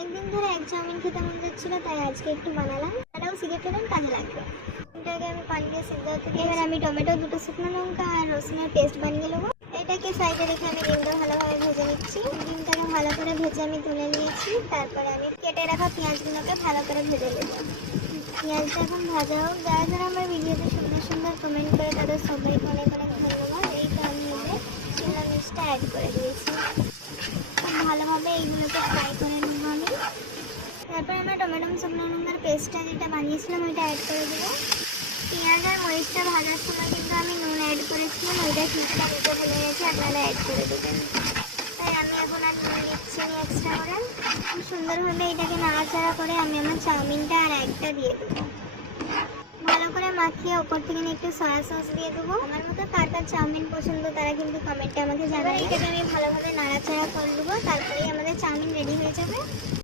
অনেকদিন ধরে এক চাউমিন খেতে মন যাচ্ছিল, তাই আজকে একটু বানালাম। এটাও শিখে ফেলেন, কাজে লাগবে। এটাকে আমি পানি দিয়ে সিদ্ধ হতে দিই। এবার আমি টমেটো, দুটো শুকনো লঙ্কা আর রসুনের পেস্ট বানিয়ে নেবো। এটাকে সাইডে রেখে আমি ডিমটা ভালোভাবে ভেজে নিচ্ছি। ডিমটাকে ভালো করে ভেজে আমি তুলে নিয়েছি। তারপরে আমি কেটে রাখা পেঁয়াজগুলোকে ভালো করে ভেজে নেবো। পেঁয়াজটা এখন ভাজা হোক। যারা যারা আমার ভিডিওতে সুন্দর সুন্দর কমেন্ট করে তাদের সবাইকে অনেক অনেক ধন্যবাদ। এই তো আমি শিমলা মির্চটা অ্যাড করে দিয়েছি। খুব ভালোভাবে এইগুলোকে ফ্রাই করে নেবো আমি। তারপর আমরা টমেটো শুকনো লঙ্কার পেস্টটা যেটা বানিয়েছিলাম ওইটা অ্যাড করে দেবো। পেঁয়াজ আর মরিচটা ভাজার সময় কিন্তু আমি নুন অ্যাড করেছিলাম, ওইটা কিছুটা নিতে ভুলে গেছি, আপনারা অ্যাড করে দেবেন। তাই আমি এখন আর নুন দিচ্ছি না এক্সট্রা করে। খুব সুন্দরভাবে এটাকে নাড়াচাড়া করে আমি আমার চাউমিনটা আর একটা দিয়ে দেবো। ভালো করে মাখিয়ে ওপর থেকে একটু সয়া সস দিয়ে দেবো। আমার মতো কার কার চাউমিন পছন্দ তারা কিন্তু কমেন্টে আমাকে জানাবে। এটাকে আমি ভালোভাবে নাড়াচাড়া করে দেবো, তারপরেই আমাদের চাউমিন রেডি হয়ে যাবে।